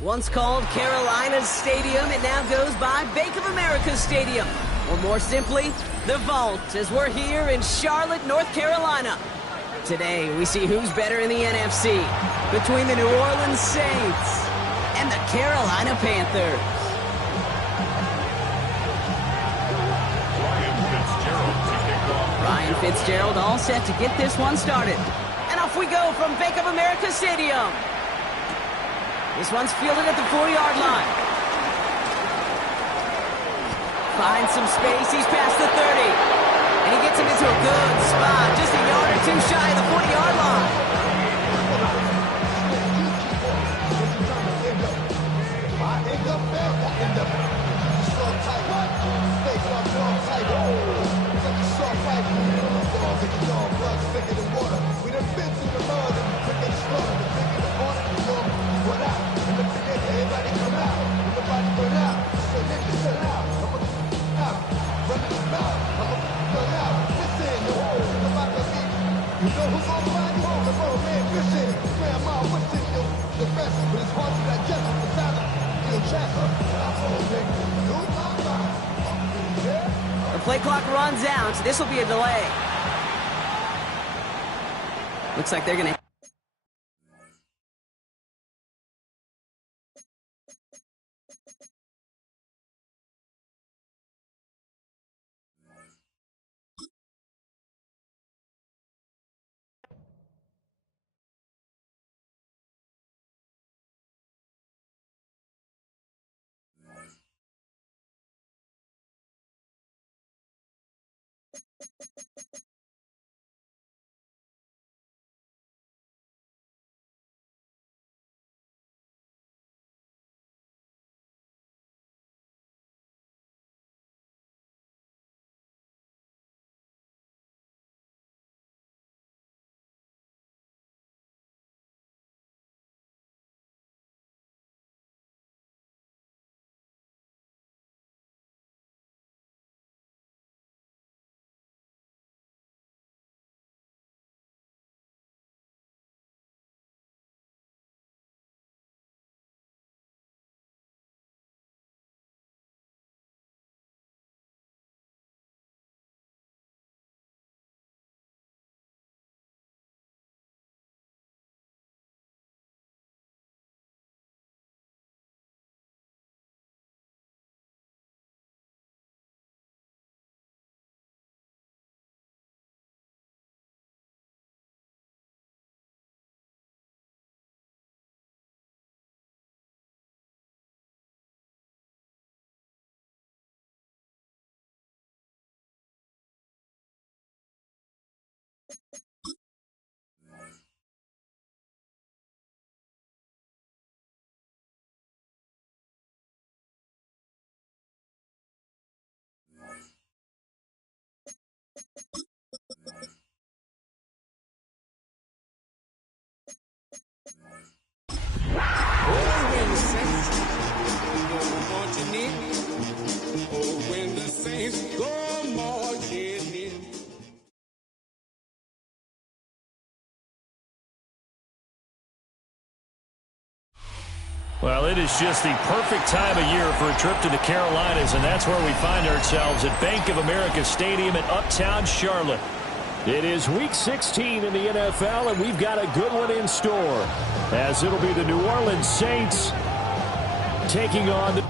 Once called Carolina's Stadium, it now goes by Bank of America Stadium. Or more simply, the Vault, as we're here in Charlotte, North Carolina. Today, we see who's better in the NFC between the New Orleans Saints and the Carolina Panthers. Ryan Fitzgerald all set to get this one started. And off we go from Bank of America Stadium. This one's fielded at the 4-yard line. Finds some space, he's past the 30. And he gets him into a good spot, just a yard or two shy of the 40-yard line. The play clock runs out, so this will be a delay. Looks like they're going to... Well, it is just the perfect time of year for a trip to the Carolinas, and that's where we find ourselves at Bank of America Stadium in Uptown Charlotte. It is Week 16 in the NFL, and we've got a good one in store, as it'll be the New Orleans Saints taking on the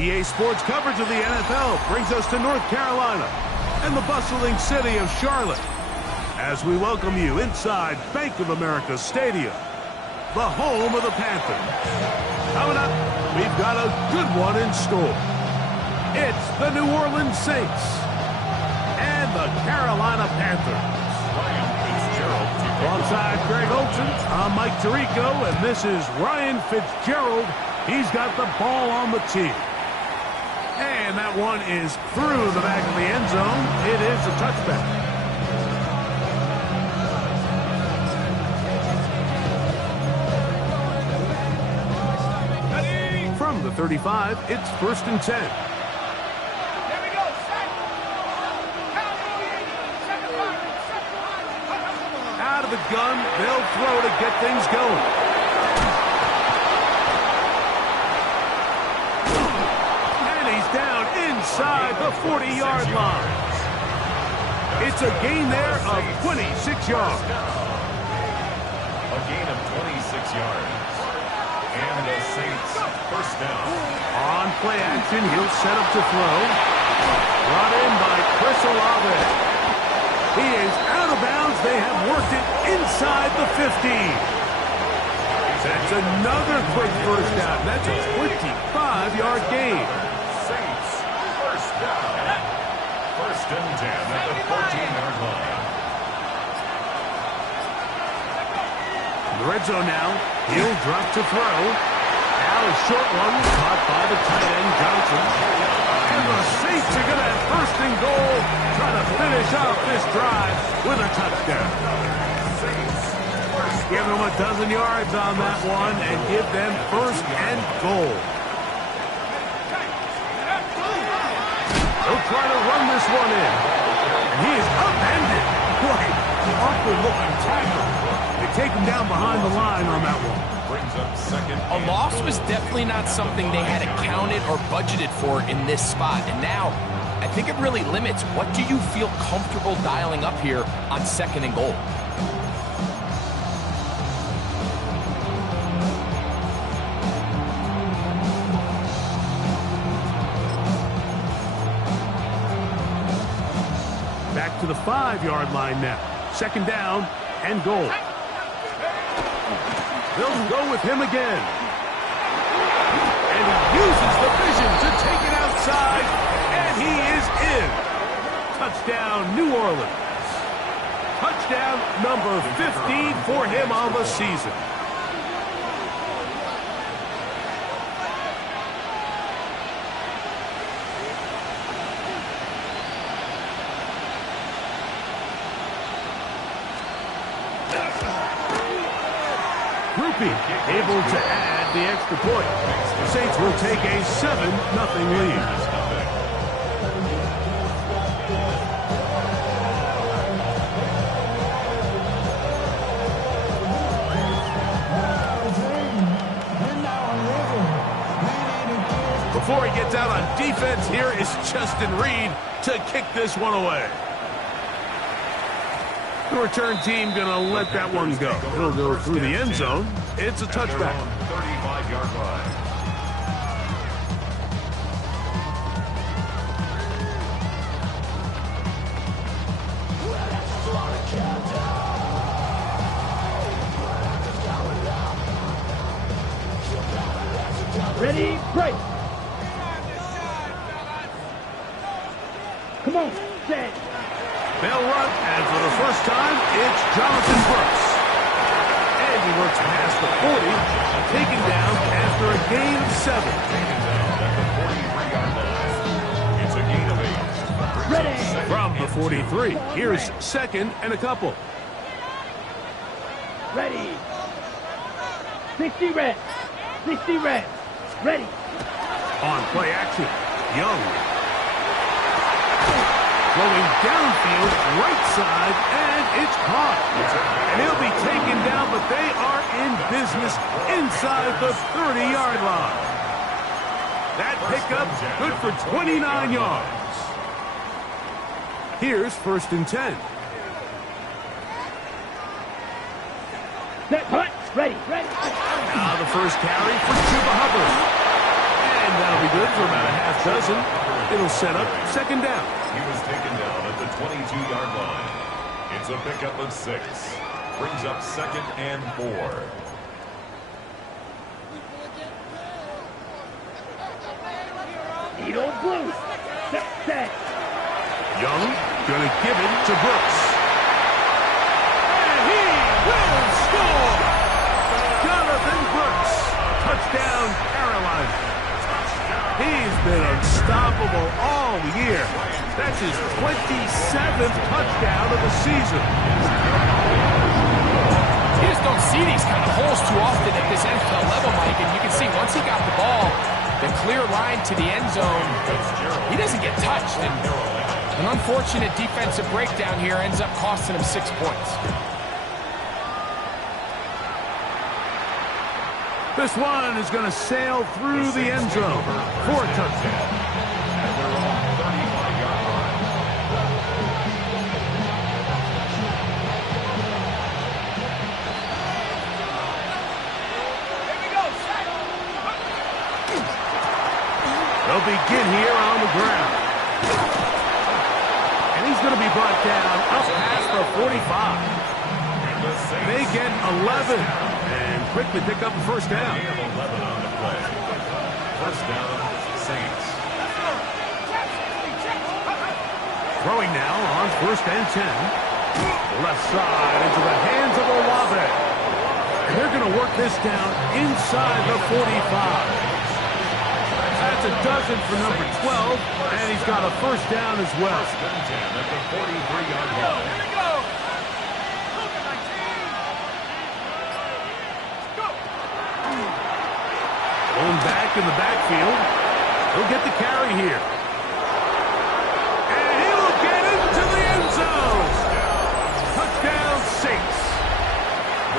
EA Sports coverage of the NFL brings us to North Carolina and the bustling city of Charlotte as we welcome you inside Bank of America Stadium, the home of the Panthers. Coming up, we've got a good one in store. It's the New Orleans Saints and the Carolina Panthers. Alongside Greg Olsen, I'm Mike Tirico, and this is Ryan Fitzgerald. He's got the ball on the tee. And that one is through the back of the end zone. It is a touchback. From the 35, it's 1st and 10. Out of the gun, they'll throw to get things going. And he's down inside the 40-yard line. It's a gain there of 26 yards. A gain of 26 yards. And the Saints first down. On play action, he'll set up to throw. Brought in by Chris Olave. He is out of bounds. They have worked it inside the 15. That's another quick first down. That's a 25-yard gain. Saints first down. 1st and 10 at the 14-yard line. In the red zone now. He'll drop to throw. Now a short one caught by the tight end Johnson. And the Saints are going to have 1st and goal, trying to finish off this drive with a touchdown. Give them a dozen yards on that one and give them 1st and goal. They'll try to run this one in. And he is upended. Boy, awkward-looking tackle. They take him down behind the line on that one. Brings up 2nd. A loss was definitely not something they had accounted or budgeted for in this spot. And now, I think it really limits what do you feel comfortable dialing up here on 2nd and goal. Back to the 5-yard line now. 2nd down and goal. They'll go with him again. And he uses the vision to take it outside, and he is in. Touchdown, New Orleans. Touchdown number 15 for him on the season. Able to add the extra point. The Saints will take a 7-0 lead. Before he gets out on defense, here is Justin Reed to kick this one away. The return team going to let that one go. It'll go through the end zone. It's a touchback. 35-yard line. Ready, break. Come on, set. They'll run, and for the first time, it's Jonathan Brooks. And he works past the 40, taken down after a gain of 7. Taken down at the 43-yard line. It's a gain of 8. Ready. From the 43, here's 2nd and a couple. Ready. 60 reps. 60 reps. Ready. On play action, Young. Going downfield, right side, and it's caught. And he'll be taken down, but they are in business inside the 30-yard line. That pickup good for 29 yards. Here's 1st and 10. Set, punt. Ready, ready. Now the first carry for Chuba Hubbard. And that'll be good for about a half dozen. It'll set up second down. He was taken down at the 22-yard line. It's a pickup of 6. Brings up 2nd and 4. Needle blue. Set. Young gonna give it to Brooks. And he will score! Jonathan Brooks. Touchdown, Carolina. He's been unstoppable all year. That's his 27th touchdown of the season. You just don't see these kind of holes too often at this NFL level, Mike, and you can see once he got the ball, the clear line to the end zone, he doesn't get touched. And an unfortunate defensive breakdown here ends up costing him 6 points. This one is going to sail through the end zone for a touchdown. At their own 35-yard line. They'll begin here on the ground. And he's going to be brought down up past the 45. They get 11 and quickly pick up a first down. They have 11 on the play. First down, Saints. Throwing now on 1st and 10. Left side into the hands of Olave. And they're going to work this down inside the 45. That's a dozen for number 12, and he's got a first down as well. First and 10 at the 43-yard line. Going back in the backfield. He'll get the carry here. And he'll get into the end zone. Touchdown, Saints.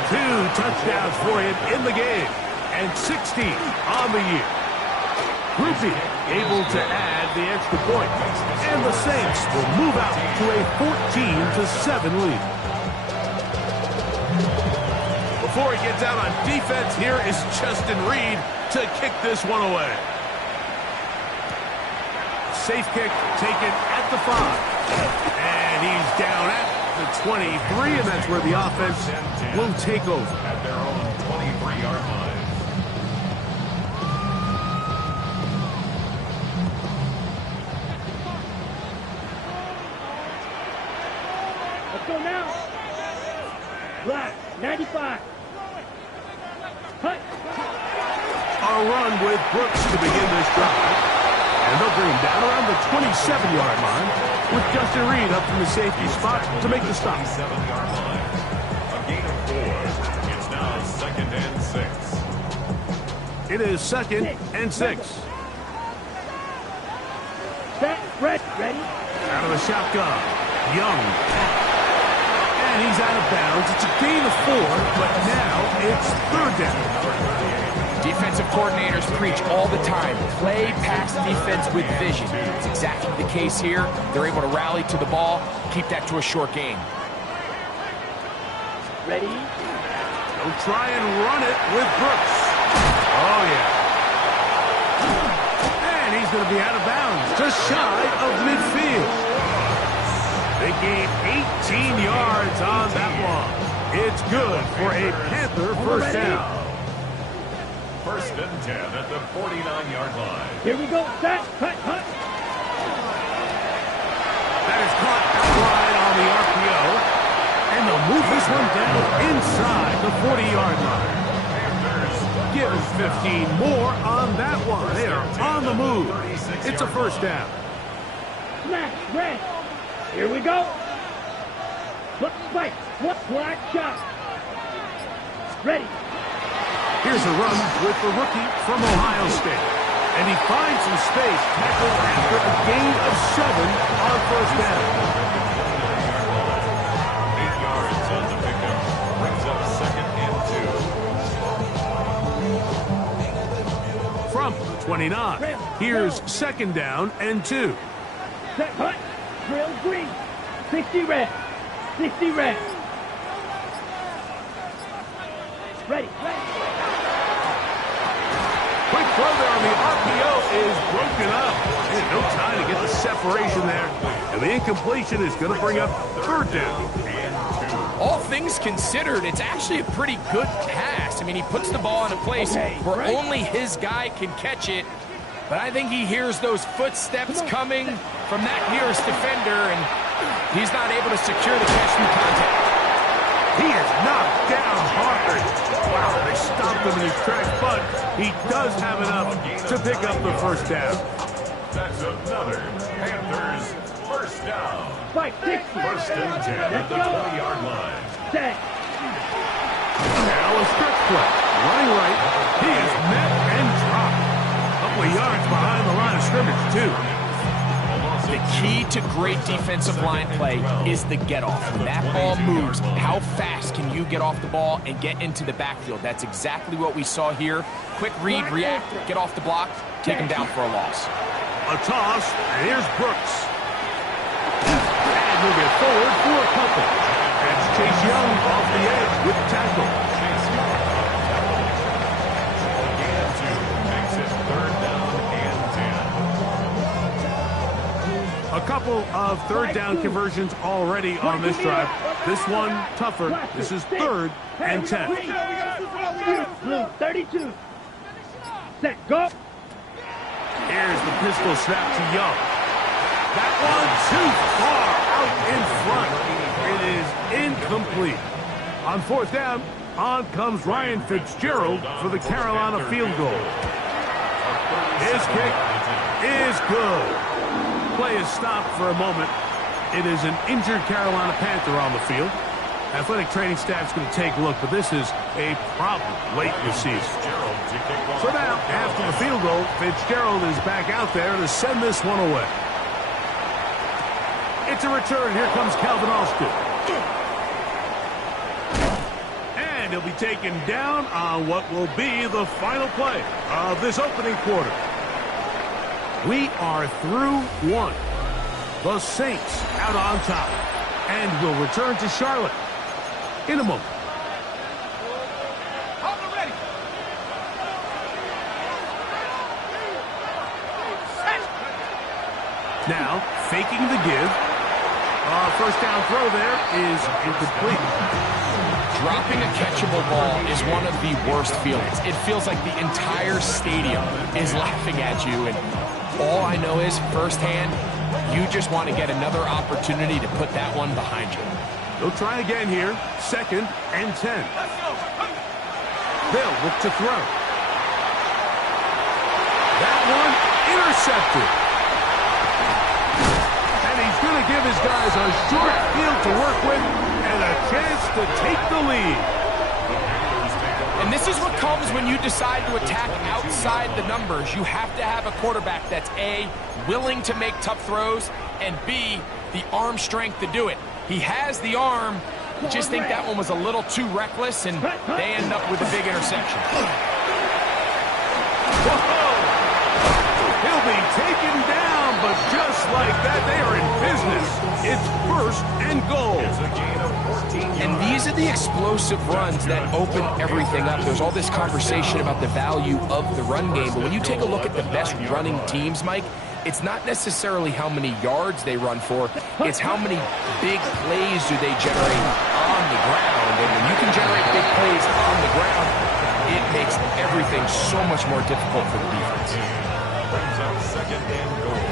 2 touchdowns for him in the game, and 16 on the year. Groupie able to add the extra point, and the Saints will move out to a 14-7 lead. Before he gets out on defense, here is Justin Reed to kick this one away. Safe kick taken at the 5, and he's down at the 23, and that's where the offense will take over. At their own 23-yard line. Let's go now. Black, 95. Hut. A run with Brooks to begin this drive. And they'll bring him down around the 27-yard line with Justin Reed up from the safety spot to make the stop. 27-yard line. A gain of 4. It's now 2nd and 6. It is 2nd and 6. Set, ready. Out of the shotgun. Young. And he's out of bounds. It's a gain of 4, but now it's 3rd down. Defensive coordinators preach all the time, play pass defense with vision. It's exactly the case here. They're able to rally to the ball, keep that to a short game. Ready. They'll try and run it with Brooks. Oh, yeah. And he's going to be out of bounds, just shy of midfield. They gain 18 yards on that one. It's good for a Panther first down. 1st and 10 at the 49-yard line. Here we go. Set, hut. That is caught outside on the RPO. And they'll move this one down inside the 40-yard line. Give him 15 more on that one. They are on the move. It's a first down. Smash, red. Here we go. Look, spike. What black shot. Ready. Here's a run with the rookie from Ohio State. And he finds some space, tackled after a gain of 7 on first down. 8 yards on the pickup. Brings up 2nd and 2. From the 29, here's 2nd down and 2. Set, hut. Drill green. 60 red. 60 red. Ready. Quick throw there on the RPO broken up. No time to get the separation there. And the incompletion is going to bring up third down. All things considered, it's actually a pretty good pass. I mean, he puts the ball in a place where only his guy can catch it. But I think he hears those footsteps coming from that nearest defender, and he's not able to secure the catch through contact. He is knocked down hard. Wow, they stopped him in his tracks, but he does have enough to pick up the first down. That's another Panthers first down. Fight 60. First and 10 at the 20-yard line. Set. Now a stretch play. Running right. He is met and dropped. Couple of yards behind the line of scrimmage, too. The key to great defensive line play is the get-off. When that ball moves, how fast can you get off the ball and get into the backfield? That's exactly what we saw here. Quick read, react, get off the block, take him down for a loss. A toss, and here's Brooks. And he'll get forward for a couple. That's Chase Young off the edge with the tackle. A couple of third down conversions already on this drive. This one tougher. This is 3rd and 10. Blue 32. Set. Go. Here's the pistol snap to Young. That one too far out in front. It is incomplete. On 4th down, on comes Ryan Fitzgerald for the Carolina field goal. His kick is good. Play is stopped for a moment. It is an injured Carolina Panther on the field. Athletic training staff's going to take a look, but this is a problem late in the season. So now, after the field goal, Fitzgerald is back out there to send this one away. It's a return. Here comes Calvin Austin. And he'll be taken down on what will be the final play of this opening quarter. We are through one. The Saints out on top. And will return to Charlotte in a moment. Now, faking the give. First down throw there is incomplete. Dropping a catchable ball is one of the worst feelings. It feels like the entire stadium is laughing at you, and all I know is, firsthand, you just want to get another opportunity to put that one behind you. They'll try again here. 2nd and 10. They'll look to throw. That one intercepted. And he's going to give his guys a short field to work with and a chance to take the lead. And this is what comes when you decide to attack outside the numbers. You have to have a quarterback that's A, willing to make tough throws, and B, the arm strength to do it. He has the arm. I just think that one was a little too reckless, and they end up with a big interception. Whoa! He'll be taken down, but just like that, they are in business. It's 1st and goal. And these are the explosive runs that open everything up. There's all this conversation about the value of the run game, but when you take a look at the best running teams, Mike, it's not necessarily how many yards they run for, it's how many big plays do they generate on the ground. And when you can generate big plays on the ground, it makes everything so much more difficult for the defense. Brings up 2nd and goal.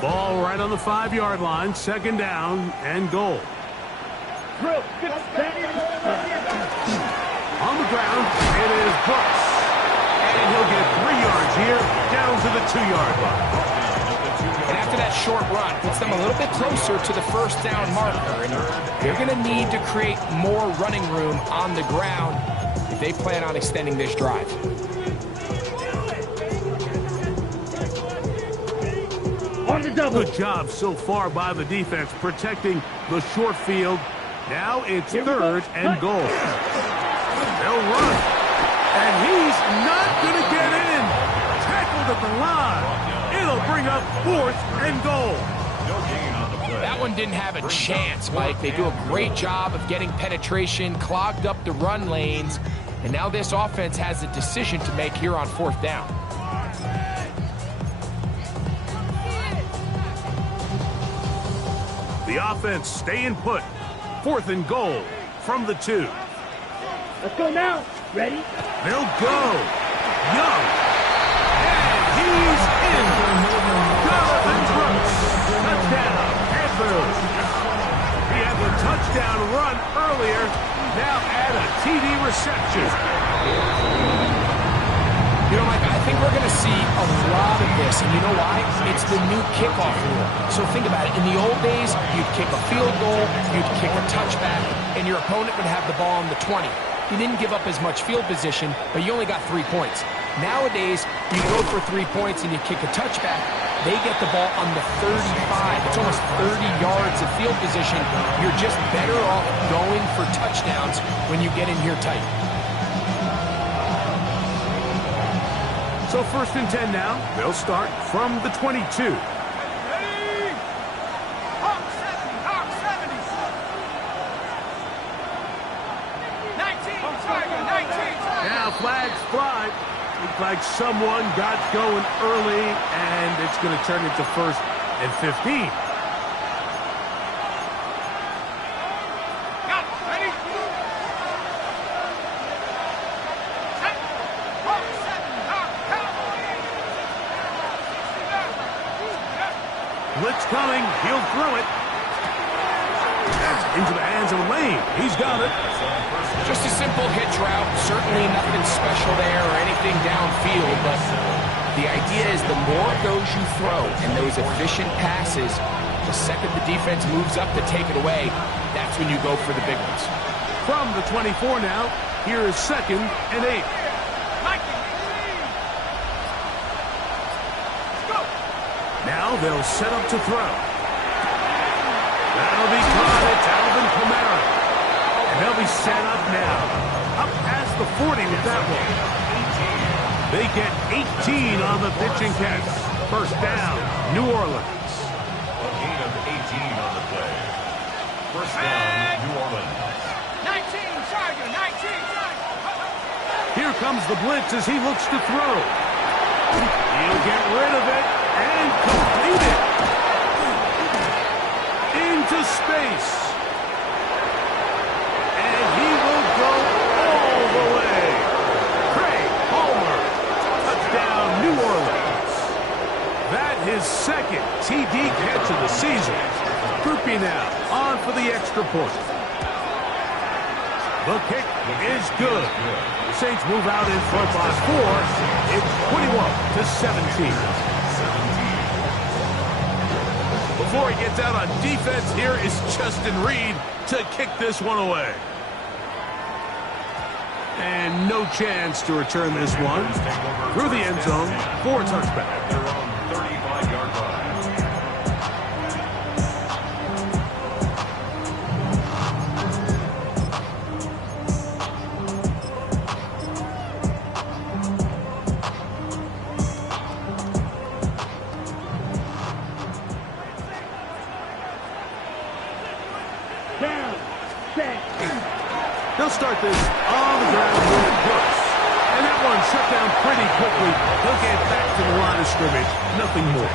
Ball right on the 5-yard line. 2nd down and goal. Drill. On the ground, it is Brooks. And he'll get 3 yards here, down to the 2-yard line. And after that short run, puts them a little bit closer to the first down marker. And they're going to need to create more running room on the ground if they plan on extending this drive. Good job so far by the defense protecting the short field. Now it's 3rd and goal. They'll run. And he's not going to get in. Tackled at the line. It'll bring up 4th and goal. That one didn't have a chance, Mike. They do a great job of getting penetration, clogged up the run lanes, and now this offense has a decision to make here on 4th down. The offense staying put. 4th and goal from the 2. Let's go now. Ready? They'll go. Young. And he's in. Jonathan Brooks. Touchdown. Panthers. He had the touchdown run earlier. Now add a TD reception. You know, Mike, I think we're going to see a lot of this, and you know why? It's the new kickoff rule. So think about it. In the old days, you'd kick a field goal, you'd kick a touchback, and your opponent would have the ball on the 20. You didn't give up as much field position, but you only got 3 points. Nowadays, you go for 3 points and you kick a touchback, they get the ball on the 35. It's almost 30 yards of field position. You're just better off going for touchdowns when you get in here tight. So 1st and 10 now. They'll start from the 22. Now flags fly. Looks like someone got going early, and it's going to turn into 1st and 15. Blitz coming. He'll throw it. Into the hands of Lane. He's got it. Just a simple hitch route. Certainly nothing special there or anything downfield, but the idea is the more of those you throw and those efficient passes, the second the defense moves up to take it away, that's when you go for the big ones. From the 24 now, here is 2nd and 8. Now they'll set up to throw. That'll be caught. It's Alvin Kamara. And they'll be set up now. Up past the 40 with that one. They get 18 on the pitch and catch. 1st down, New Orleans. A gain of 18 on the play. 1st down, New Orleans. 19, Tiger, 19. Here comes the blitz as he looks to throw. He'll get rid of it and complete it. Into space. And he will go all the way. Craig Palmer. Touchdown, New Orleans. That his 2nd TD catch of the season. Groupie now on for the extra point. The kick is good. The Saints move out in front by 4. It's 21-17. Before he gets out on defense, here is Justin Reed to kick this one away. And no chance to return this one. Through the end zone for a touchback. Their own 35-yard line. They'll start this on the ground with Brooks. And that one shut down pretty quickly. He'll get back to the line of scrimmage. Nothing more.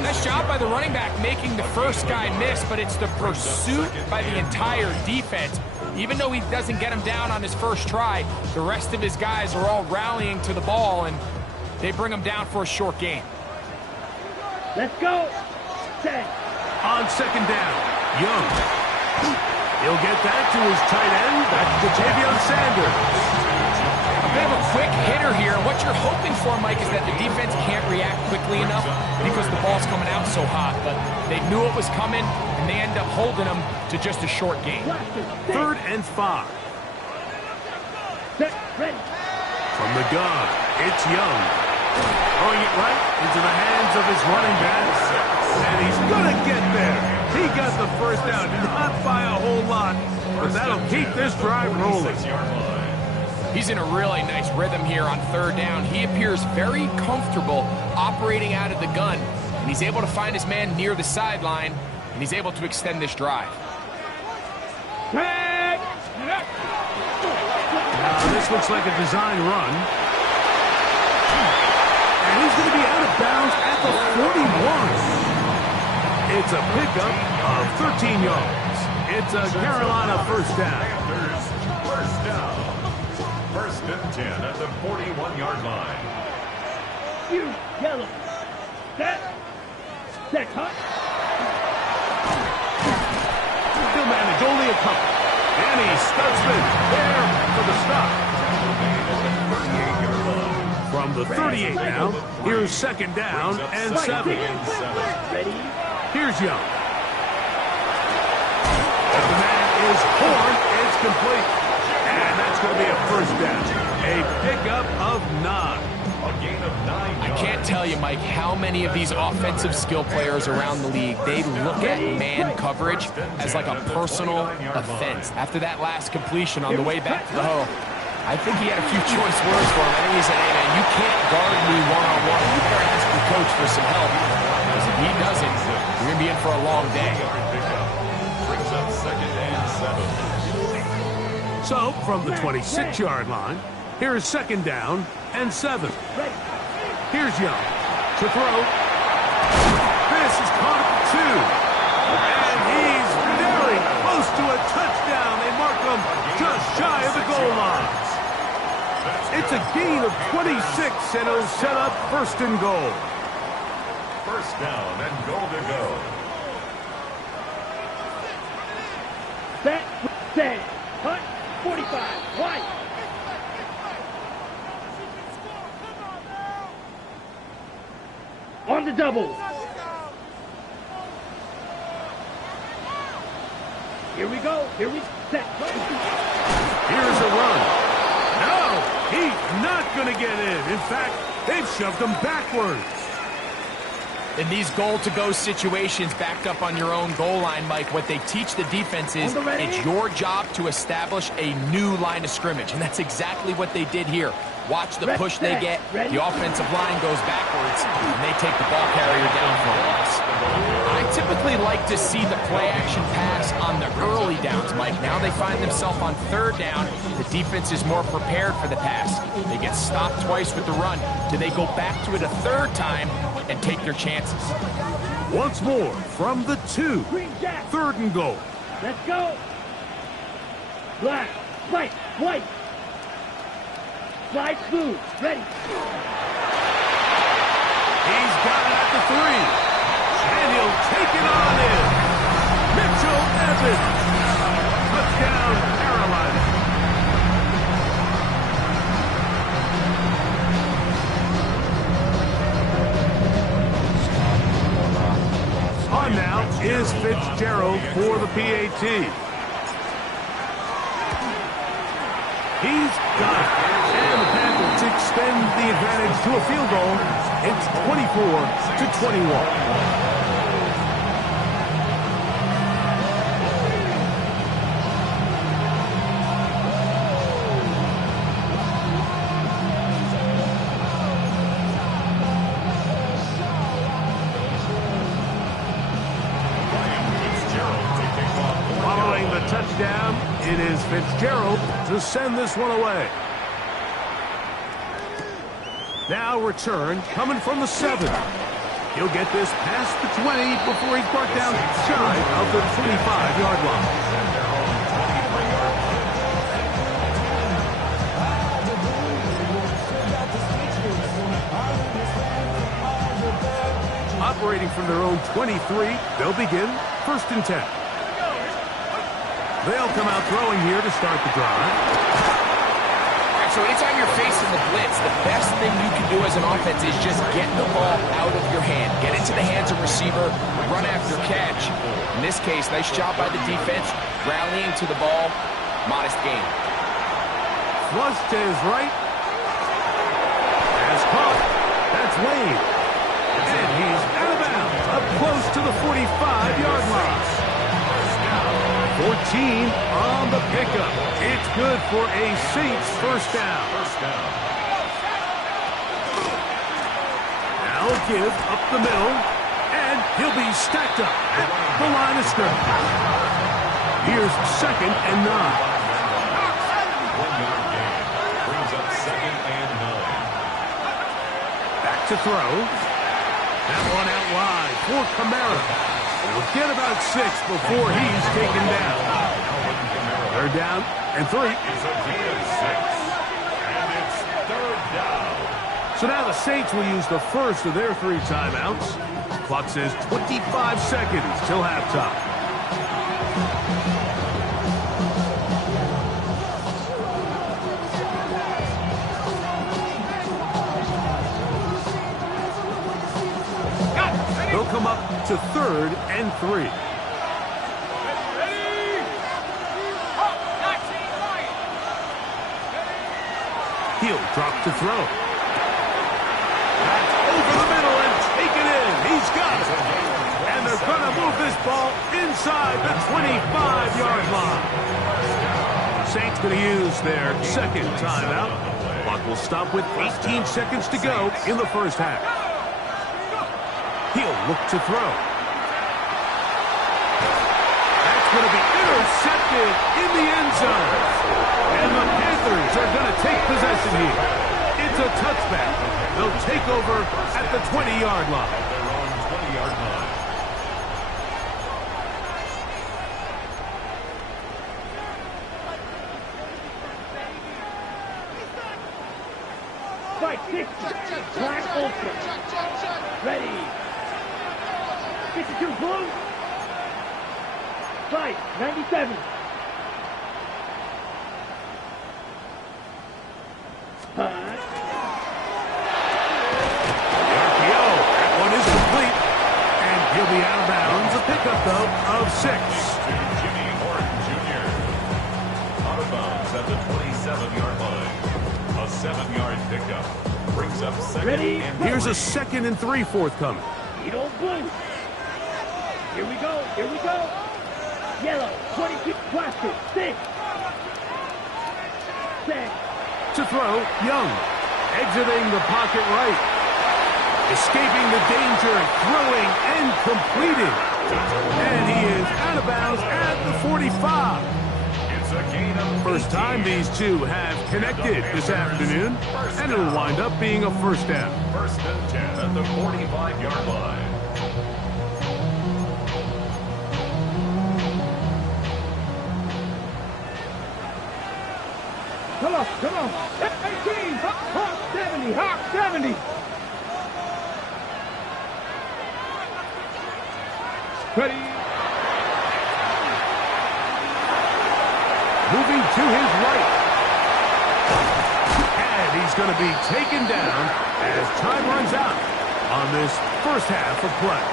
Nice job by the running back making the first guy miss, but it's the pursuit by the entire defense. Even though he doesn't get him down on his first try, the rest of his guys are all rallying to the ball, and they bring him down for a short gain. Let's go. 10. On 2nd down, Young. He'll get that to his tight end. That's Ja'Tavion Sanders. A bit of a quick hitter here. What you're hoping for, Mike, is that the defense can't react quickly enough because the ball's coming out so hot. But they knew it was coming, and they end up holding them to just a short gain. 3rd and 5. Set. Ready. From the gun, it's Young. Throwing it right into the hands of his running back. And he's going to get there. He got the 1st down, not by a whole lot, but that'll keep this drive rolling. He's in a really nice rhythm here on 3rd down. He appears very comfortable operating out of the gun, and he's able to find his man near the sideline, and he's able to extend this drive. Tag. Now, this looks like a design run. And he's going to be out of bounds at the 41. It's a pickup of 13 yards. It's a Carolina first down. First down. First and 10 at the 41-yard line. You yellow. Set hot. He'll manage only a couple. And he Stutzman there for the stop. From the 38 now, here's second down and 7. Ready? Here's Young. The man is Horn. It's complete. And that's going to be a first down. A pickup of 9. A gain of 9 I yards. can't tell you, Mike, how many of these offensive skill players around the league, they look at man coverage as like a personal offense. After that last completion on the way back to the hole, I think he had a few choice words for him. I think he said, hey, man, you can't guard me one-on-one. You better ask your coach for some help. Because if he doesn't, you're going to be in for a long day. Brings up second and 7. So, from the 26-yard line, here's second down and 7. Here's Young to throw. This is caught at the 2. And he's very close to a touchdown. They mark him just shy of the goal line. It's a gain of 26, and it'll set up first and goal. First down and goal to go. Set. Hut. 45. Wide. On the double. Here we go. Here we set. Here's a run. No, he's not going to get in. In fact, they've shoved him backwards. In these goal-to-go situations backed up on your own goal line, Mike, what they teach the defense is it's your job to establish a new line of scrimmage, and that's exactly what they did here. Watch the push they get. The offensive line goes backwards, and they take the ball carrier down for a loss. I typically like to see the play-action pass on the early downs, Mike. Now they find themselves on third down. The defense is more prepared for the pass. They get stopped twice with the run. Do they go back to it a third time and take their chances? Once more from the 2. Third and goal. Let's go. Black. White. Slide smooth. Ready. He's got it at the 3. And he'll take it on in. Mitchell Evans. Touchdown, Carolina. On now is Fitzgerald for the PAT. He's got it. And the Panthers extend the advantage to a field goal. It's 24-21. Following the touchdown, it is Fitzgerald to send this one away. Now return coming from the 7. He'll get this past the 20 before he's brought down shy of the 25-yard line. Operating from their own 23, they'll begin first and 10. They'll come out throwing here to start the drive. So anytime you're facing the blitz, the best thing you can do as an offense is just get the ball out of your hand. Get into the hands of receiver, run after catch. In this case, nice job by the defense, rallying to the ball, modest gain. Flush to his right. Has caught. That's Wade. And he's out of bounds, up close to the 45-yard line. 14 on the pickup. It's good for a Saints first down. Now give up the middle, and he'll be stacked up at the line of scrimmage. Here's second and 9. 1-yard gain. Brings up second and 9. Back to throw. That one out wide for Kamara. He'll get about 6 before he's taken down. They're down and 3. It's a gain of 6. And it's third down. So now the Saints will use the first of their 3 timeouts. Clock says 25 seconds till halftime. They'll come up to 3rd and 3. He'll drop to throw. That's over the middle and taken in. He's got it. And they're going to move this ball inside the 25-yard line. Saints going to use their second timeout. Clock will stop with 18 seconds to go in the first half. He'll look to throw. That's going to be intercepted in the end zone. And the Panthers are going to take possession here. It's a touchback. They'll take over at the 20-yard line. Their own 20-yard line. Fight 60. Black Ultra. Ready. 62 blue. Fight 97. Hot. That one is complete. And he'll be out of bounds. A pickup, though, of 6. Jimmy Horton Jr. Out of bounds at the 27-yard line. A 7-yard pickup. Brings up second. Ready. And Here's a 3. 2nd and 3 forthcoming. Eagle blue. Here we go. Here we go. Yellow. 22 plastic. 6. 6. To throw, Young. Exiting the pocket right. Escaping the danger, throwing and completing. And he is out of bounds at the 45. It's a gain of First time 18. these two have connected this afternoon, and it'll wind up being a first down. First and 10 at the 45-yard line. Come on. Come on. 18. Hawk 70. Hawk 70. Ready. Moving to his right. And he's going to be taken down as time runs out on this first half of play.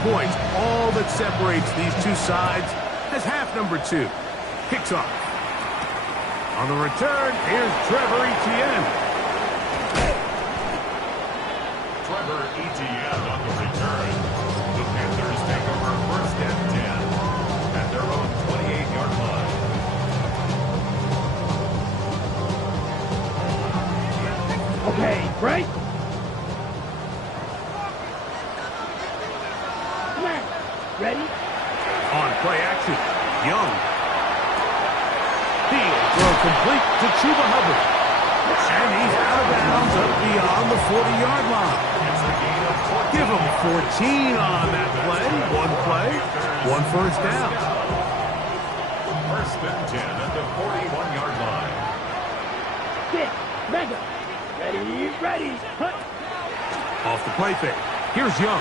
Points, all that separates these two sides as half number 2 kicks off. On the return, here's Trevor Etienne. Trevor Etienne on the return. The Panthers take over first and 10 at their own 28-yard line. Okay, right. Ready? On play action, Young. He'll throw complete to Chuba Hubbard. And he's out of bounds up beyond the 40-yard line. Give him 14 on that play. One first down. First and 10 at the 41-yard line. 6. Mega. Ready. Hunt. Off the play fake. Here's Young.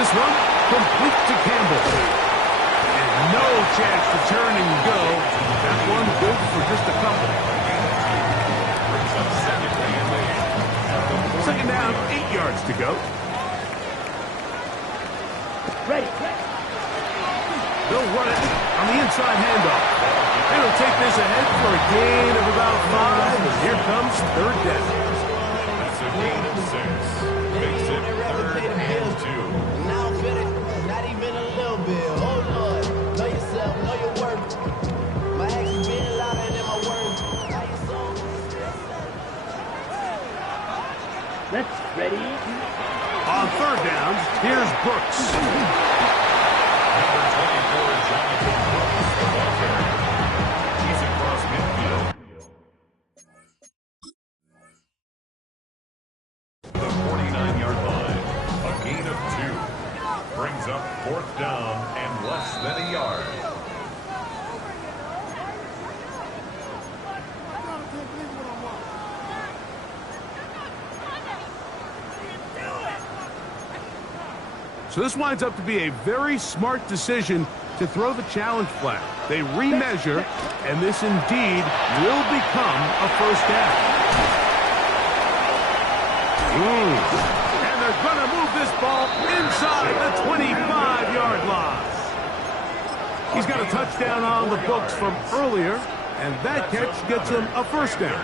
This one, complete to Campbell. And no chance to turn and go. That one good for just a couple. Second down, 8 yards to go. Ready. They'll run it on the inside handoff. And he'll take this ahead for a gain of about 5. And here comes third down. That's a gain of 6. Makes it third and 2. Not even a little bit. Oh, Lord. Know yourself, know your worth. My actions being louder than my words. How you sold? Let's ready. On third down, here's Brooks. Number 24, Jonathan Brooks, the ball carrier. So this winds up to be a very smart decision to throw the challenge flag. They remeasure, and this indeed will become a first down. And they're going to move this ball inside the 25-yard line. He's got a touchdown on the books from earlier, and that catch gets him a first down.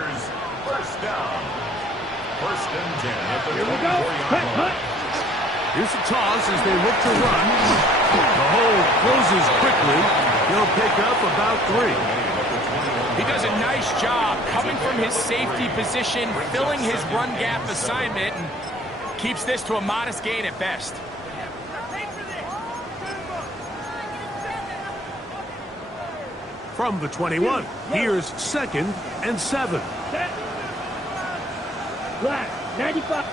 First down. First and 10 at the 24-yard line. Here's a toss as they look to run. The hole closes quickly. He'll pick up about 3. He does a nice job coming from his safety position, filling his run gap assignment, and keeps this to a modest gain at best. From the 21, here's 2nd and 7. Black, 95,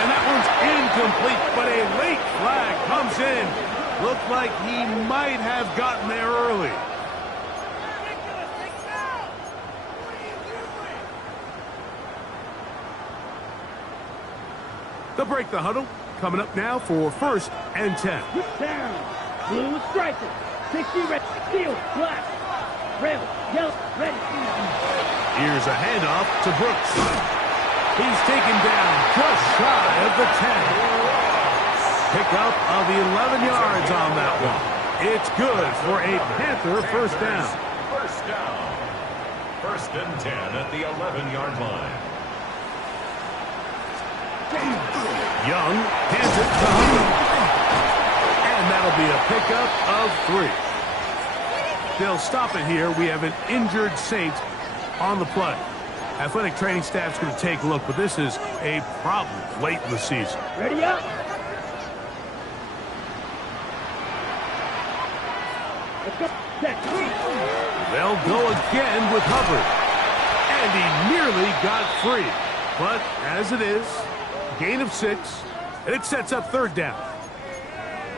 And that one's incomplete, but a late flag comes in. Looked like he might have gotten there early. They'll break the huddle. Coming up now for 1st and 10. down. Blue is striking. 60 red. Steel, black. Red, yellow, red. Here's a handoff to Brooks. He's taken down just shy of the 10. Pick up of the 11 yards on that one. It's good for a Panther first down. First down. First and 10 at the 11-yard line. Young hands it to Hunter. And that'll be a pickup of 3. They'll stop it here. We have an injured Saint on the play. Athletic training staff's going to take a look, but this is a problem late in the season. Ready up. Let's go. Set. They'll go again with Hubbard. And he nearly got free. But as it is, gain of 6, and it sets up 3rd down.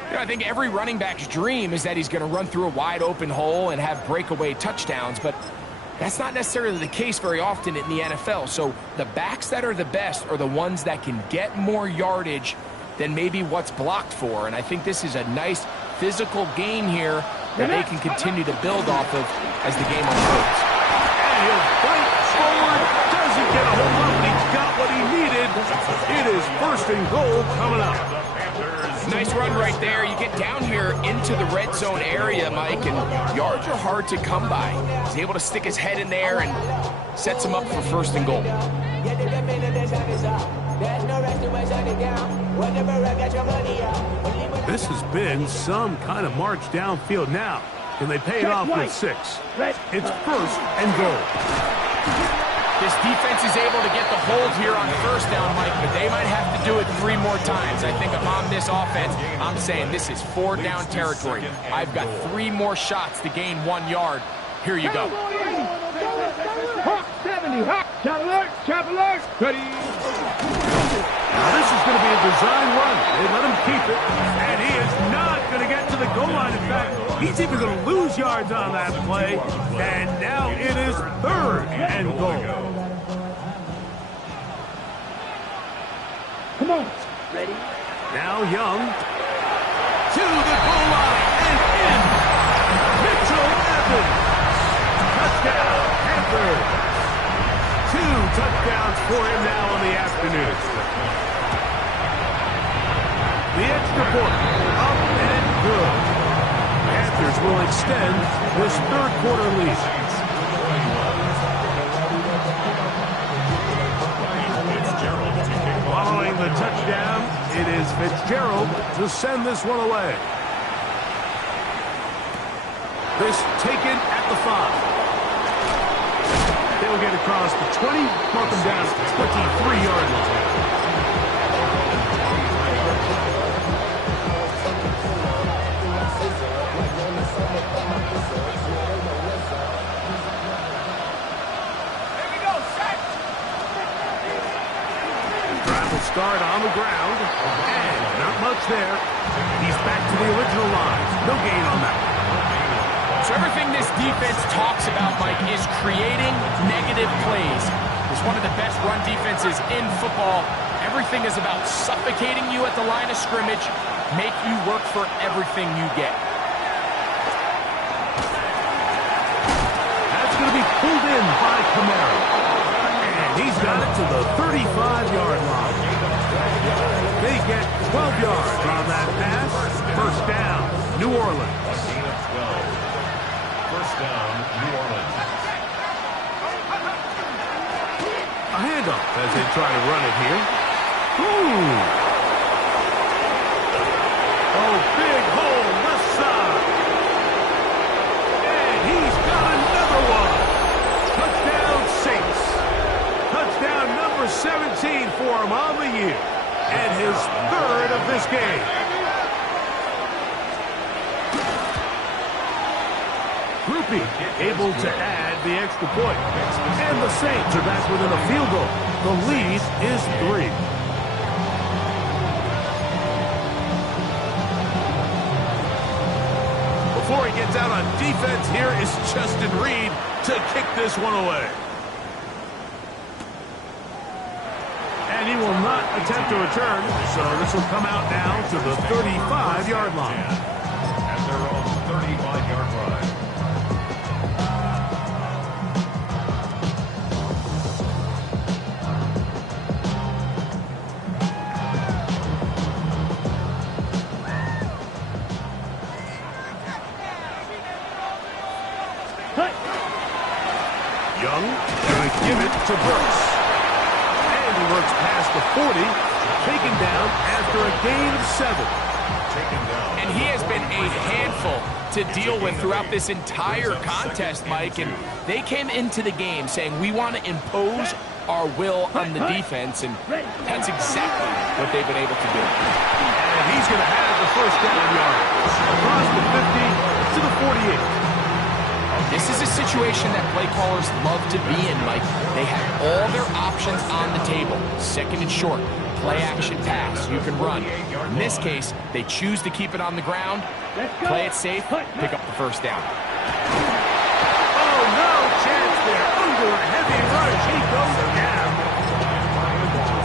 You know, I think every running back's dream is that he's going to run through a wide open hole and have breakaway touchdowns, but that's not necessarily the case very often in the NFL. So the backs that are the best are the ones that can get more yardage than maybe what's blocked for. And I think this is a nice physical game here that they can continue to build off of as the game unfolds. And he'll fight forward. Doesn't get a hold of it. He's got what he needed. It is 1st and goal coming up. Nice run right there. You get down here into the red zone area, Mike, and yards are hard to come by. He's able to stick his head in there and sets him up for 1st and goal. This has been some kind of march downfield now. Can they pay it off with 6? It's 1st and goal. This defense is able to get the hold here on 1st down, Mike, but they might have to do it 3 more times. I think if I'm this offense, I'm saying this is 4th down territory. I've got 3 more shots to gain 1 yard. Here you go. Hawk 70. Hawk. Chop alert. Chop alert. Ready. Now this is going to be a design run. They let him keep it, and he is not going to get to the goal line. In fact, he's even going to lose yards on that play, and now it is 3rd and goal. Come on. Ready. Now Young to the goal line and in. Mitchell Evans. Touchdown, Panthers. 2 touchdowns for him now on the afternoon. The extra point, up and good. Panthers will extend this 3rd quarter lead. Following the touchdown, it is Fitzgerald to send this one away. This taken at the 5. They'll get across the 20, mark them down at the 23-yard line. Start on the ground, and not much there. He's back to the original line. No gain on that. So everything this defense talks about, Mike, is creating negative plays. It's one of the best run defenses in football. Everything is about suffocating you at the line of scrimmage, make you work for everything you get. That's going to be pulled in by Kamara. And he's got it to the 35-yard line. They get 12 yards on that pass. First down, New Orleans. A gain of 12. First down, New Orleans. A handoff as they try to run it here. Ooh. Oh, big hole left side. And he's got another one. Touchdown Saints. Touchdown number 17 for him on the year. And his third of this game. Groupie able to add the extra point. And the Saints are back within a field goal. The lead is 3. Before he gets out on defense, here is Justin Reed to kick this one away. And he will not attempt to return, so this will come out now to the 35-yard line. At their own 35-yard line. Young going to give it to Brooks. And he works past the 40, taken down after a gain of 7. And he has been a handful to deal with throughout this entire contest, Mike. And they came into the game saying, we want to impose our will on the defense. And that's exactly what they've been able to do. And he's going to have the first down yard. Across the 50 to the 48. This is a situation that play callers love to be in, Mike. They have all their options on the table. Second and short, play action pass, you can run. In this case, they choose to keep it on the ground, play it safe, pick up the first down. Oh, no chance there. Under a heavy rush, he goes down.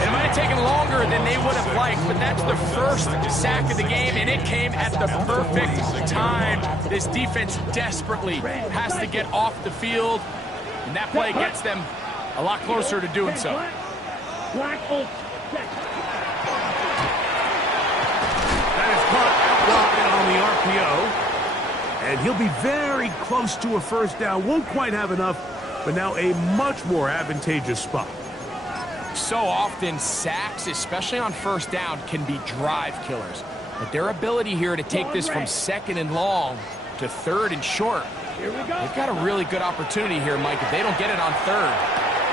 It might have taken longer than they would have liked, but that's the first sack of the game, and it came at the perfect time. This defense desperately has to get off the field, and that play gets them a lot closer to doing so. That is caught out wide on the RPO, and he'll be very close to a first down. Won't quite have enough, but now a much more advantageous spot. So often, sacks, especially on first down, can be drive killers. But their ability here to take this from second and long to third and short, they've got a really good opportunity here, Mike. If they don't get it on third,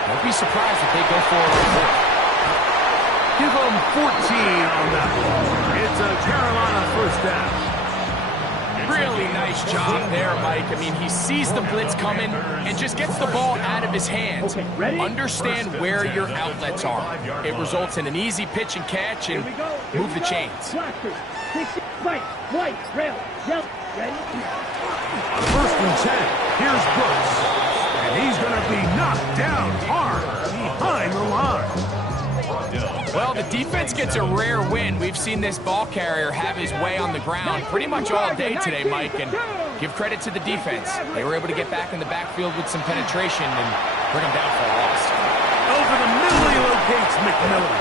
don't be surprised if they go for it on fourth. Give them 14 on that one. It's a Carolina first down. Really nice job there, Mike. I mean, he sees the blitz coming and just gets the ball out of his hands. Understand where your outlets are. It results in an easy pitch and catch and move the chains. First and 10. Here's Brooks. And he's going to be knocked down hard behind the line. Well, the defense gets a rare win. We've seen this ball carrier have his way on the ground pretty much all day today, Mike, and give credit to the defense. They were able to get back in the backfield with some penetration and bring them down for a loss. Over the middle, he locates McMillan.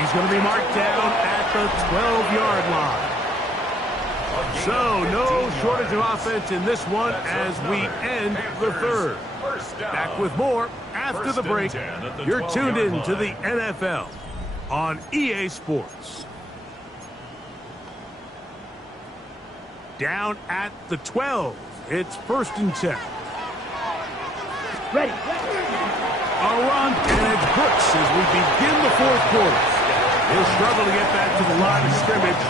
He's going to be marked down at the 12-yard line. So, no shortage of offense in this one as we end the third. Back with more after the break. You're tuned in to the NFL on EA Sports. Down at the 12. It's first and 10. Ready. A run, and it's Brooks as we begin the fourth quarter. He'll struggle to get back to the line of scrimmage.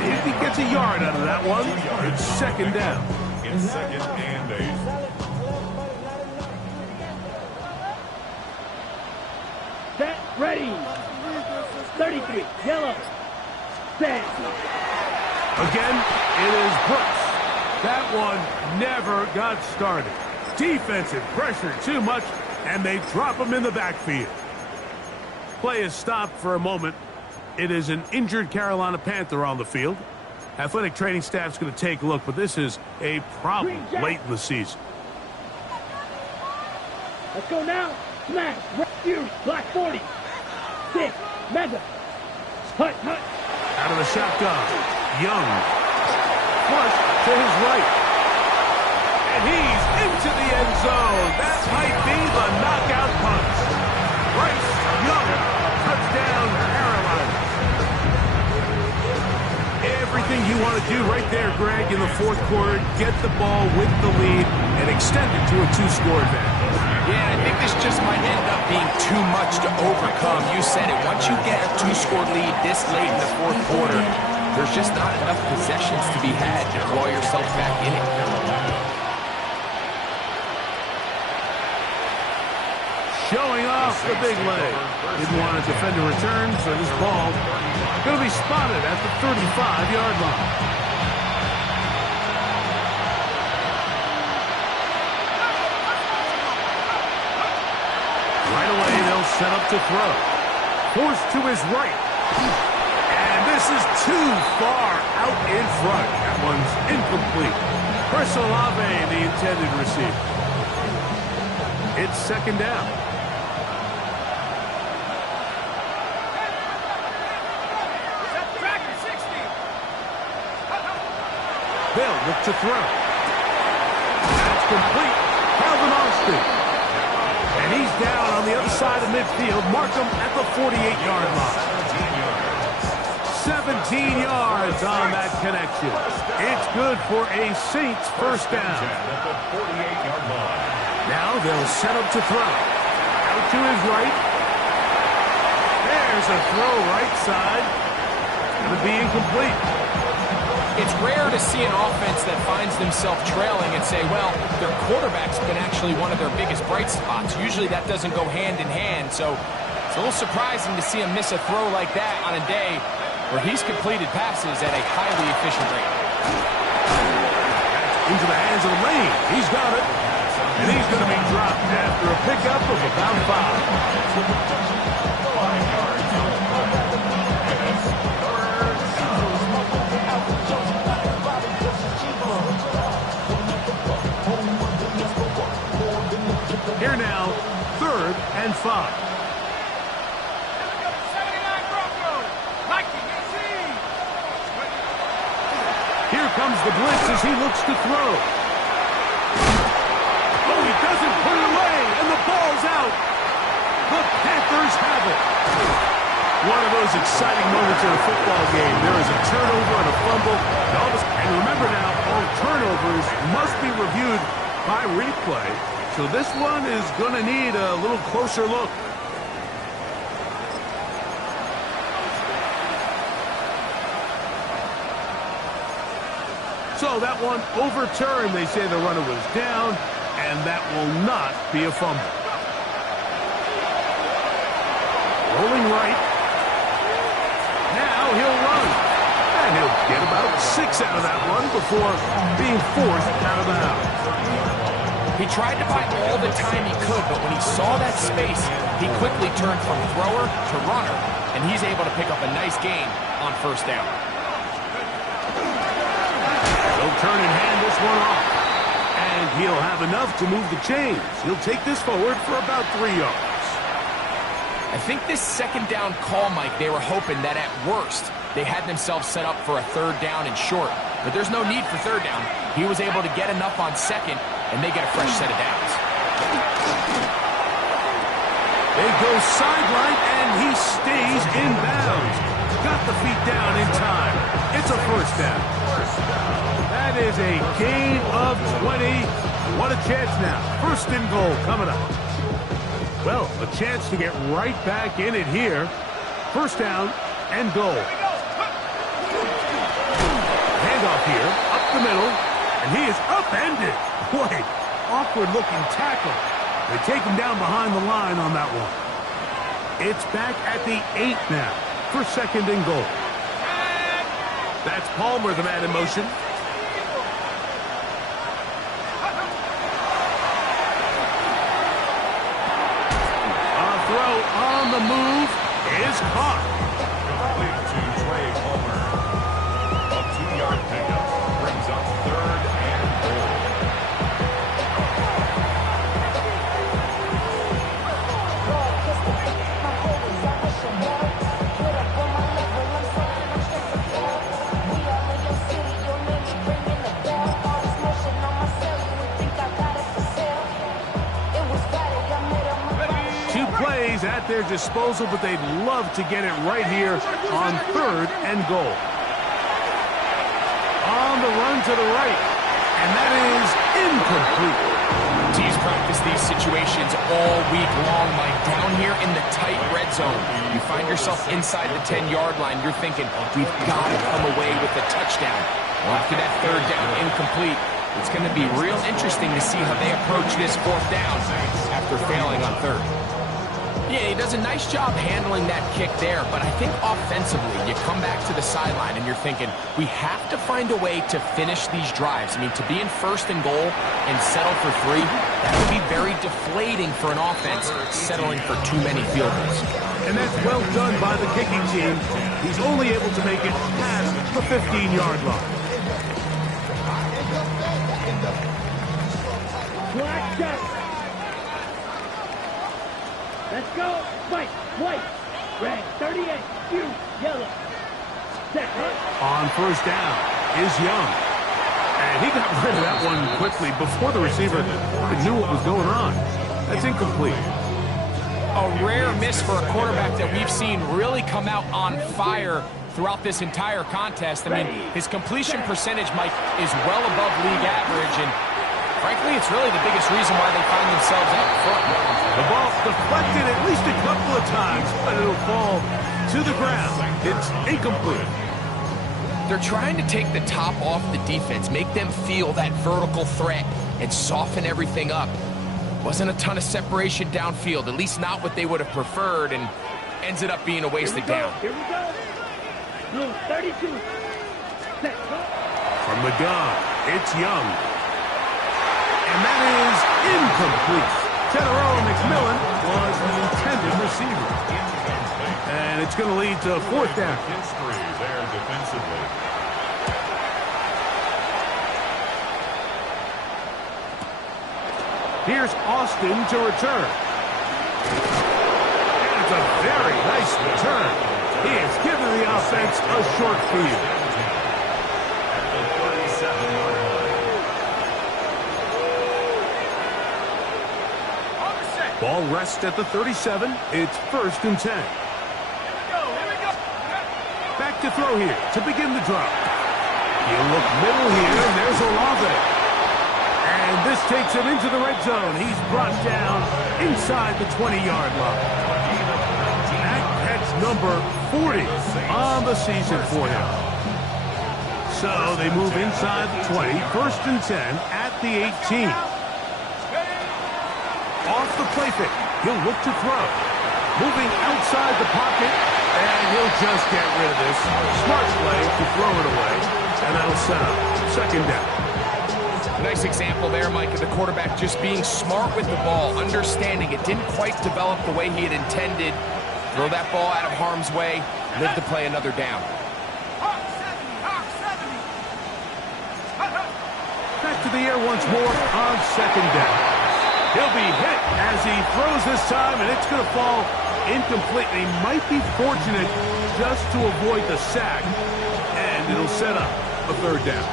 If he gets a yard out of that one, it's second down. It's second and 8. Set, ready. 33, yellow. Set. Again, it is Brooks. That one never got started. Defensive pressure too much, and they drop him in the backfield. Play is stopped for a moment. It is an injured Carolina Panther on the field. Athletic training staff's going to take a look, but this is a problem late in the season. Let's go now. Smash. Refuse. Black 40. 6. Mega. Hut. Out of the shotgun. Young. Flush to his right. And he's into the end zone. That might be the knockout punch. Bryce Young. Touchdown, Carolina. Everything you want to do right there, Greg, in the fourth quarter. Get the ball with the lead and extend it to a 2-score advantage. Yeah, I think this just might end up being too much to overcome. You said it. Once you get a 2-score lead this late in the fourth quarter, there's just not enough possessions to be had to claw yourself back in it. Showing off the big leg. Didn't want to defend a return, so this ball going to be spotted at the 35-yard line. Right away, they'll set up to throw. Forced to his right. And this is too far out in front. That one's incomplete. Chris Olave, the intended receiver. It's second down. Bill look to throw. That's complete. Calvin Austin. And he's down on the other side of midfield. Mark him at the 48-yard line. 17 yards on that connection. It's good for a Saints first down. Now they'll set up to throw. Out to his right. There's a throw right side. Going to be incomplete. It's rare to see an offense that finds themselves trailing and say, well, their quarterback's been actually one of their biggest bright spots. Usually that doesn't go hand in hand, so it's a little surprising to see him miss a throw like that on a day where he's completed passes at a highly efficient rate. That's into the hands of the lane. He's got it. And he's going to be dropped after a pickup of about 5. Here now, 3rd and 5. Here comes the blitz as he looks to throw. Oh, he doesn't put it away, and the ball's out. The Panthers have it. One of those exciting moments in a football game. There is a turnover and a fumble. And remember now, all turnovers must be reviewed by replay. So this one is going to need a little closer look. So that one overturned. They say the runner was down, and that will not be a fumble. Rolling right. Now he'll run. And he'll get about 6 out of that one before being forced out of the house. He tried to buy all the time he could, but when he saw that space, he quickly turned from thrower to runner, and he's able to pick up a nice gain on first down. He'll turn and hand this one off. And he'll have enough to move the chains. He'll take this forward for about 3 yards. I think this second down call, Mike, they were hoping that at worst, they had themselves set up for a 3rd down and short. But there's no need for 3rd down. He was able to get enough on 2nd, and they get a fresh set of downs. They go sideline, and he stays in bounds. Got the feet down in time. It's a first down. That is a gain of 20. What a chance now. 1st and goal coming up. Well, a chance to get right back in it here. 1st down and goal. Handoff here, up the middle, and he is upended. Boy, awkward-looking tackle. They take him down behind the line on that one. It's back at the 8 now for 2nd and goal. That's Palmer, the man in motion. A throw on the move. is caught. Complete to Trey Palmer. A 2-yard pickup brings up 3rd and goal. Plays at their disposal, but they'd love to get it right here on 3rd and goal. On the run to the right, and that is incomplete. Teams practice these situations all week long, Mike. Down here in the tight red zone, you find yourself inside the 10-yard line. You're thinking, we've got to come away with a touchdown. Well, after that 3rd down incomplete, it's going to be real interesting to see how they approach this 4th down after failing on 3rd. Yeah, he does a nice job handling that kick there, but I think offensively, you come back to the sideline and you're thinking, we have to find a way to finish these drives. I mean, to be in 1st and goal and settle for 3, that would be very deflating for an offense settling for too many field goals. And that's well done by the kicking team. He's only able to make it past the 15-yard line. Black shot. Let's go. White. Red. 38. Blue. Yellow. Set. On 1st down is Young. And he got rid of that one quickly before the receiver knew what was going on. That's incomplete. A rare miss for a quarterback that we've seen really come out on fire throughout this entire contest. I mean, his completion percentage, Mike, is well above league average, and frankly, it's really the biggest reason why they find themselves out front. The ball deflected at least a couple of times, but it'll fall to the ground. It's incomplete. They're trying to take the top off the defense, make them feel that vertical threat, and soften everything up. Wasn't a ton of separation downfield, at least not what they would have preferred, and ends it up being a wasted down. Here we go. Blue 32. Set. From the gun, it's Young. And that is incomplete. Tedero McMillan was the intended receiver. And it's going to lead to 4th down. History there defensively. Here's Austin to return. And it's a very nice return. He has given the offense a short field. At the 37-yard line. Ball rests at the 37. It's 1st and 10. Back to throw here to begin the drive. He'll look middle here, and there's Olave. And this takes him into the red zone. He's brought down inside the 20-yard line. That's number 40 on the season for him. So they move inside the 20, 1st and 10 at the 18. Off the play fake, he'll look to throw. Moving outside the pocket, and he'll just get rid of this. Smart play to throw it away, and that'll set up 2nd down. Nice example there, Mike, of the quarterback just being smart with the ball, understanding it didn't quite develop the way he had intended. Throw that ball out of harm's way, live to play another down. Back to the air once more on 2nd down. He'll be hit as he throws this time, and it's going to fall incomplete. He might be fortunate just to avoid the sack, and it'll set up a 3rd down.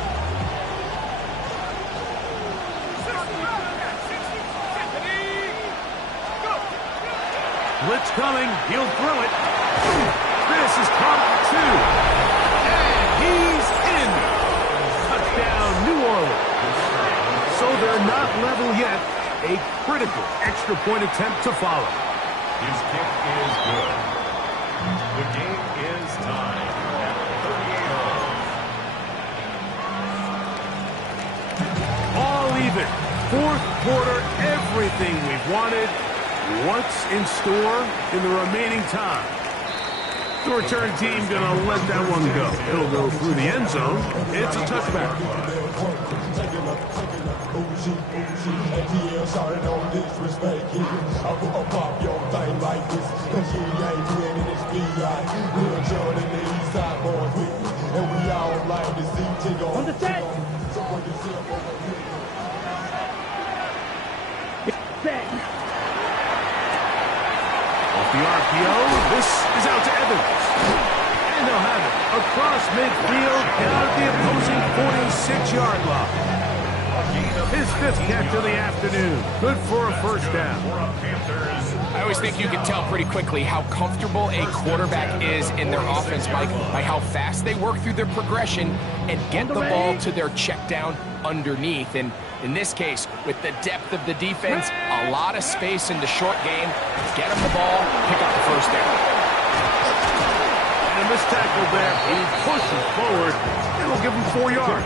Blitz coming. He'll throw it. This is caught at 2. And he's in. Touchdown, New Orleans. So they're not level yet. A critical extra point attempt to follow. His kick is good. The game is tied at 38 all. All even. 4th quarter, everything we've wanted. What's in store in the remaining time? The return team going to let that one go. It'll go through the end zone. It's a touchback. On the set. Set. Off the RPO, this is out to Evans. And they'll have it across midfield down at the opposing 46-yard line. His fifth catch of the afternoon. Good for a first down. I always think you can tell pretty quickly how comfortable a quarterback is in their offense, Mike, by how fast they work through their progression and get the ball to their check down underneath. And in this case, with the depth of the defense, a lot of space in the short game, get them the ball, pick up the first down. And a missed tackle there. He pushes forward. It'll give him 4 yards.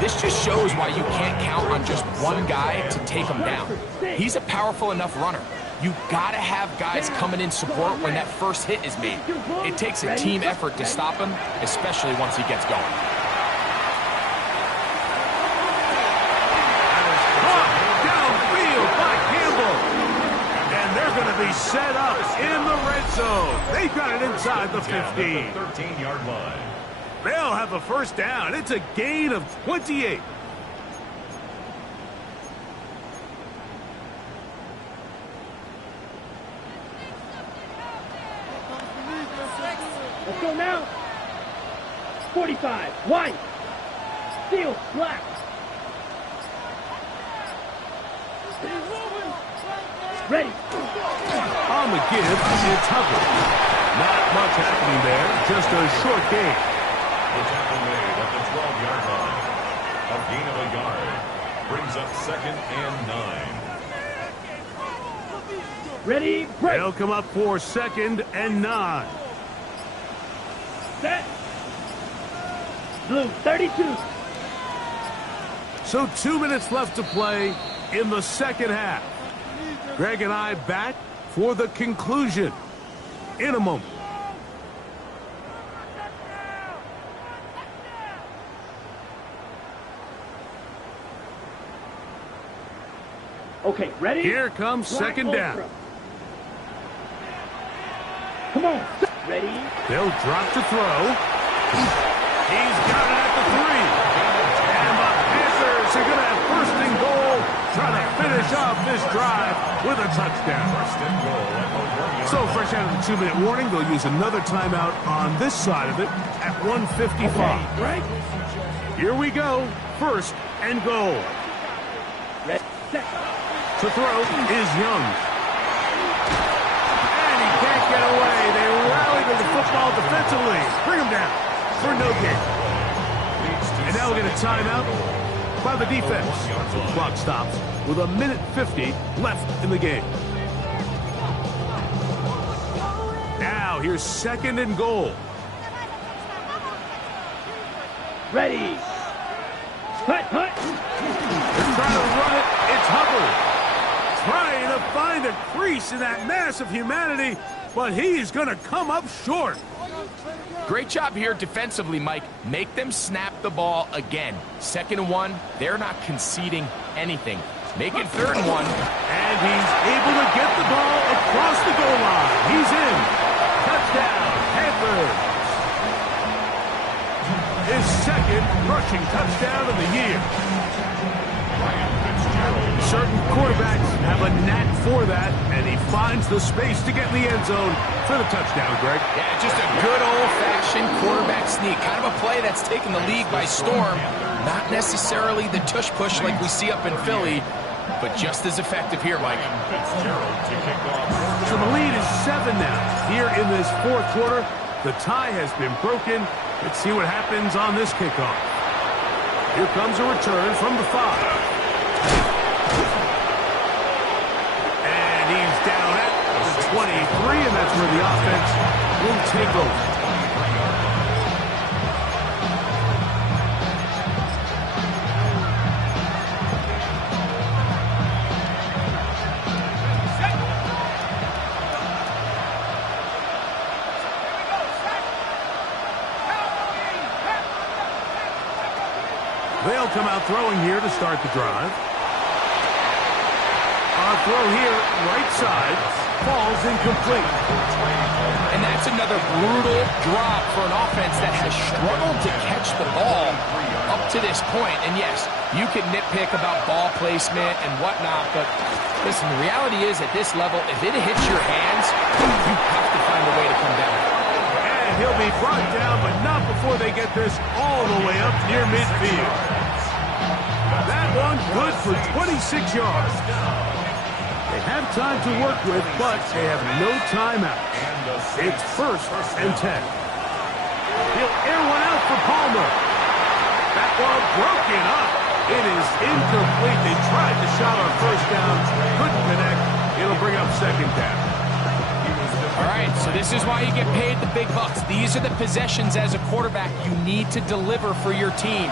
This just shows why you can't count on just one guy to take him down. He's a powerful enough runner. You gotta have guys coming in support when that first hit is made. It takes a team effort to stop him, especially once he gets going. Downfield by Campbell. And they're going to be set up in the red zone. They've got it inside the 15. 13-yard line. They'll have a first down. It's a gain of 28. Let's go now. 45. White. Steel. Black. Ready. On the give, it's Hubbard. Not much happening there. Just a short game. The tackle made at the 12-yard line. A gain of a yard. Brings up 2nd and 9. Ready. Break. They'll come up for 2nd and 9. Set. Blue 32. So 2 minutes left to play in the second half. Greg and I back for the conclusion in a moment. Okay, ready? Here comes second down. Come on. Ready? They'll drop to throw. He's got it at the 3. And the Panthers are going to have first and goal, trying to finish off this drive with a touchdown. First and goal. So fresh out of the 2-minute warning, they'll use another timeout on this side of it at 1:55. Right? Here we go. First and goal. Ready? Set. To throw is Young. And he can't get away. They rally to the football defensively. Bring him down for no gain. And now we'll get a timeout by the defense. So the clock stops with 1:50 left in the game. Now here's second and goal. Ready. Hut, hut. They're trying to run it. It's Hubbard. Trying to find a crease in that mass of humanity, but he's going to come up short. Great job here defensively, Mike. Make them snap the ball again. 2nd and 1, they're not conceding anything. Make it 3rd and 1. And he's able to get the ball across the goal line. He's in. Touchdown, Panthers. His second rushing touchdown of the year. Certain quarterbacks have a knack for that, and he finds the space to get in the end zone for the touchdown, Greg. Yeah, just a good old-fashioned quarterback sneak. Kind of a play that's taken the league by storm. Not necessarily the tush-push like we see up in Philly, but just as effective here, Mike. So the lead is 7 now. Here in this fourth quarter, the tie has been broken. Let's see what happens on this kickoff. Here comes a return from the 5. And he's down at the 23, and that's where the offense will take over. They'll come out throwing here to start the drive. Our throw here, right side, falls incomplete. And that's another brutal drop for an offense that has struggled to catch the ball up to this point. And yes, you can nitpick about ball placement and whatnot, but listen, the reality is at this level, if it hits your hands, you have to find a way to come down. And he'll be brought down, but not before they get this all the way up near midfield. That one good for 26 yards. They have time to work with, but they have no timeout. It's 1st and 10. He'll air one out for Palmer. That ball broken up. It is incomplete. They tried to shot on 1st down. Couldn't connect. It'll bring up 2nd down. All right, so this is why you get paid the big bucks. These are the possessions as a quarterback you need to deliver for your team.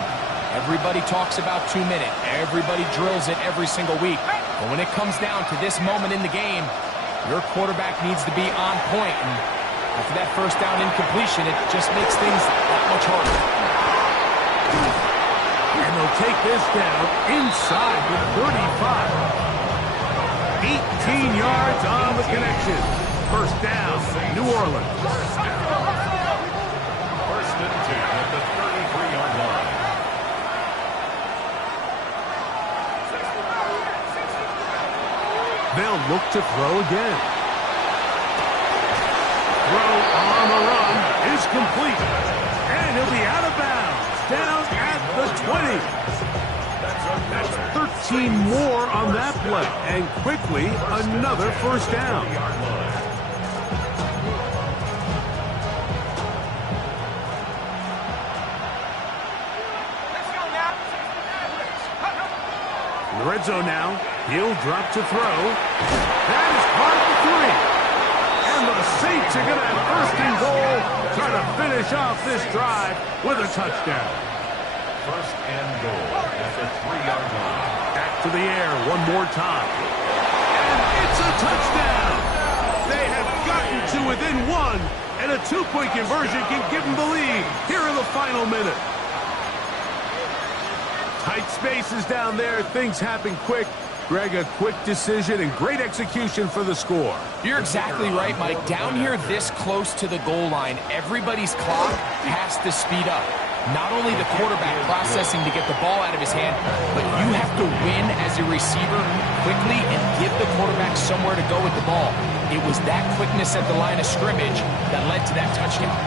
Everybody talks about 2 minute. Everybody drills it every single week. But when it comes down to this moment in the game, your quarterback needs to be on point. And after that 1st down incompletion, it just makes things that much harder. And they'll take this down inside the 35. 18 yards on the connection. 1st down, New Orleans. 1st and 10 at the 33-yard line. They'll look to throw again. Throw on the run is complete. And he'll be out of bounds. Down at the 20. That's 13 more on that play. And quickly, another 1st down. In the red zone now. He'll drop to throw. That is part of the 3. And the Saints are going to have 1st and goal. Try to finish off this drive with a touchdown. 1st and goal at the 3-yard line. Back to the air one more time. And it's a touchdown. They have gotten to within 1. And a 2-point conversion can give them the lead here in the final minute. Tight spaces down there. Things happen quick. Greg, a quick decision and great execution for the score. You're exactly right, Mike. Down here this close to the goal line, everybody's clock has to speed up. Not only the quarterback processing to get the ball out of his hand, but you have to win as a receiver quickly and give the quarterback somewhere to go with the ball. It was that quickness at the line of scrimmage that led to that touchdown.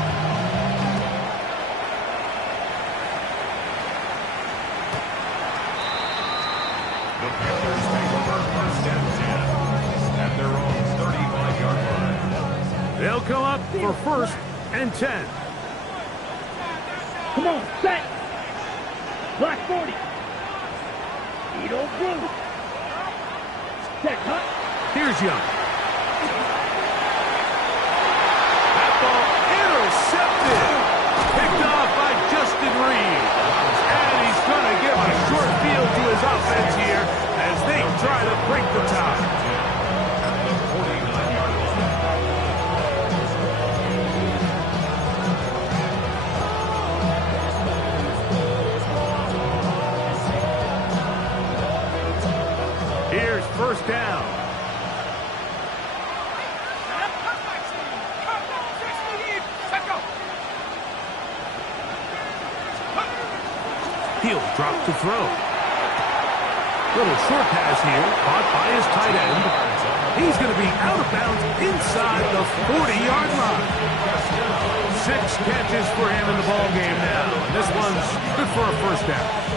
They'll come up for 1st and 10. Come on, set. Block 40. Edo Bruce. Set, cut. Here's Young. That ball intercepted. Picked off by Justin Reed. And he's going to give a short field to his offense here as they try to break the tie. Here's 1st down. He'll drop to throw. Little short pass here, caught by his tight end. He's going to be out of bounds inside the 40-yard line. 6 catches for him in the ball game now. This one's good for a 1st down.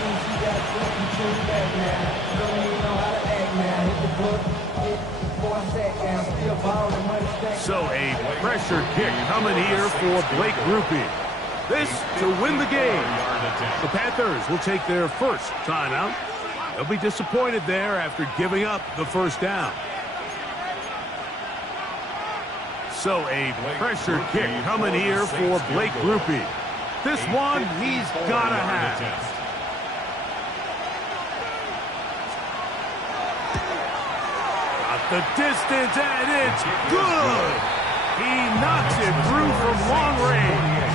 So a pressure kick coming here for Blake Rupe. This to win the game. The Panthers will take their 1st timeout. They'll be disappointed there after giving up the 1st down. So a pressure kick coming here for Blake Rupe. This one he's got to have. The distance, and it's good. He knocks it through from long range.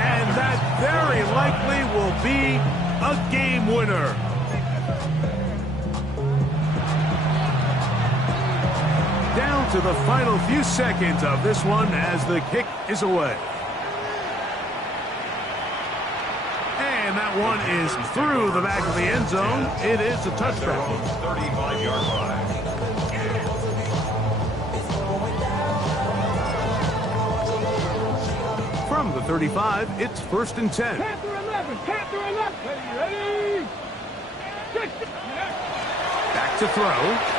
And that very likely will be a game winner. Down to the final few seconds of this one as the kick is away. And that one is through the back of the end zone. It is a touchback. 35-yard line. From the 35, it's 1st and 10. Panther 11, Panther 11. Ready? Back to throw.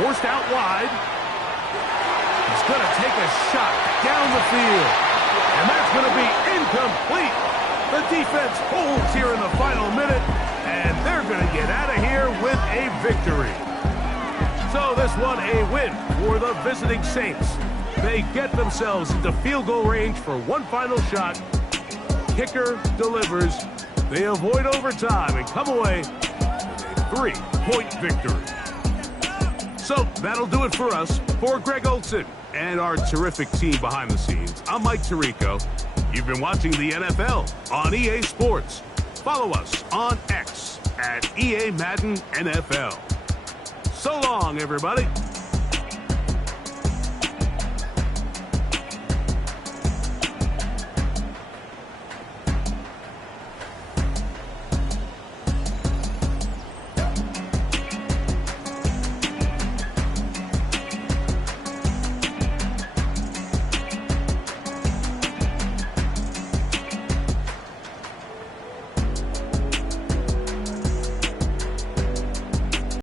Forced out wide. He's going to take a shot down the field. And that's going to be incomplete. The defense holds here in the final minute, and they're going to get out of here with a victory. So this one a win for the visiting Saints. They get themselves into field goal range for one final shot. Kicker delivers. They avoid overtime and come away with a 3-point victory. So that'll do it for us. For Greg Olson and our terrific team behind the scenes, I'm Mike Tirico. You've been watching the NFL on EA Sports. Follow us on X at EA Madden NFL. So long, everybody.